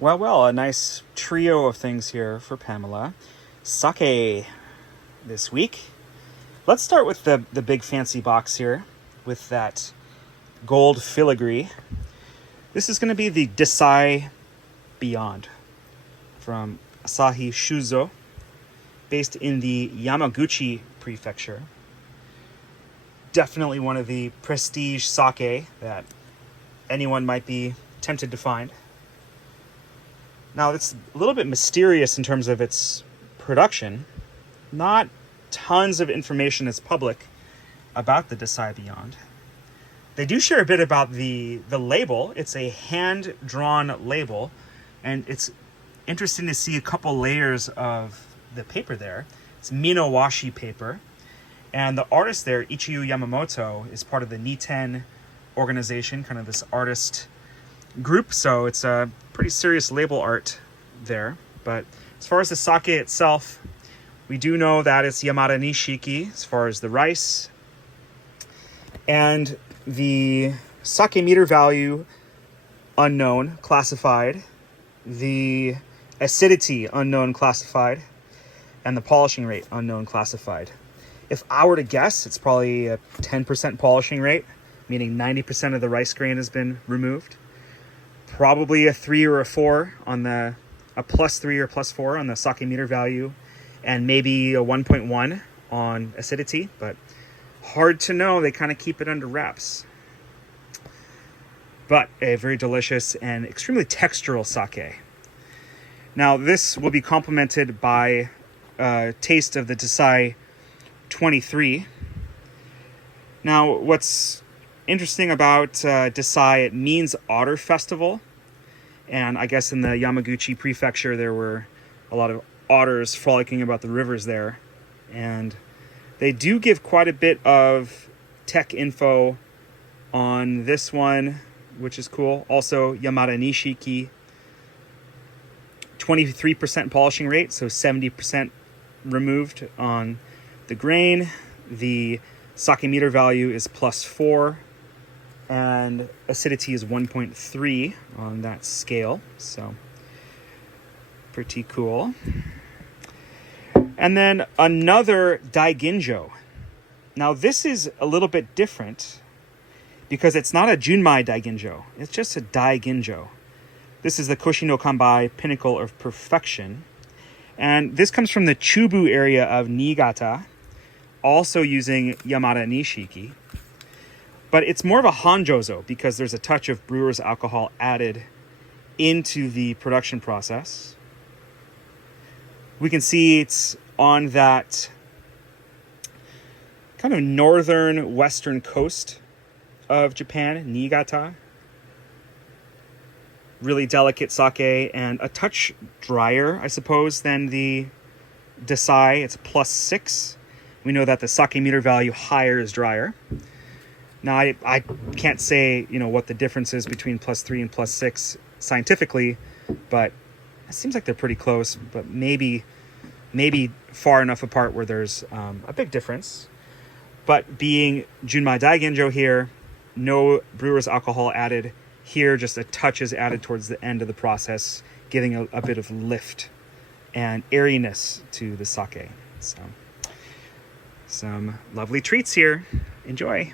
Well, a nice trio of things here for Pamela. Sake this week. Let's start with the big fancy box here with that gold filigree. This is going to be the Dassai Beyond from Asahi Shuzo, based in the Yamaguchi prefecture. Definitely one of the prestige sake that anyone might be tempted to find. Now, it's a little bit mysterious in terms of its production. Not tons of information is public about the Dassai Beyond. They do share a bit about the label. It's a hand-drawn label, and it's interesting to see a couple layers of the paper there. It's Minowashi paper, and the artist there, Ichiyu Yamamoto, is part of the Niten organization, kind of this artist group, so it's a pretty serious label art there. But as far as the sake itself, we do know that it's Yamada Nishiki as far as the rice, and the sake meter value unknown, classified, the acidity unknown, classified, and the polishing rate unknown, classified. If I were to guess, it's probably a 10% polishing rate, meaning 90% of the rice grain has been removed. Probably a 3 or a 4 on a +3 or +4 on the sake meter value, and maybe a 1.1 on acidity, but hard to know. They kind of keep it under wraps. But a very delicious and extremely textural sake. Now, this will be complemented by a taste of the Dassai 23. Now, what's interesting about Dassai, it means otter festival. And I guess in the Yamaguchi prefecture, there were a lot of otters frolicking about the rivers there. And they do give quite a bit of tech info on this one, which is cool. Also, Yamada Nishiki, 23% polishing rate, so 70% removed on the grain. The sake meter value is +4, and acidity is 1.3 on that scale, so pretty cool. And then another Daiginjo. Now, this is a little bit different because it's not a Junmai Daiginjo. It's just a Daiginjo. This is the Koshi no Kanbai, Pinnacle of Perfection. And this comes from the Chubu area of Niigata, also using Yamada Nishiki. But it's more of a Hanjozo because there's a touch of brewer's alcohol added into the production process. We can see it's on that kind of northern western coast of Japan, Niigata. Really delicate sake and a touch drier, I suppose, than the Dassai. It's +6. We know that the sake meter value higher is drier. Now, I can't say, what the difference is between +3 and +6 scientifically, but it seems like they're pretty close, but maybe far enough apart where there's a big difference. But being Junmai Daiginjo here, no brewer's alcohol added. Here, just a touch is added towards the end of the process, giving a bit of lift and airiness to the sake. So, some lovely treats here. Enjoy.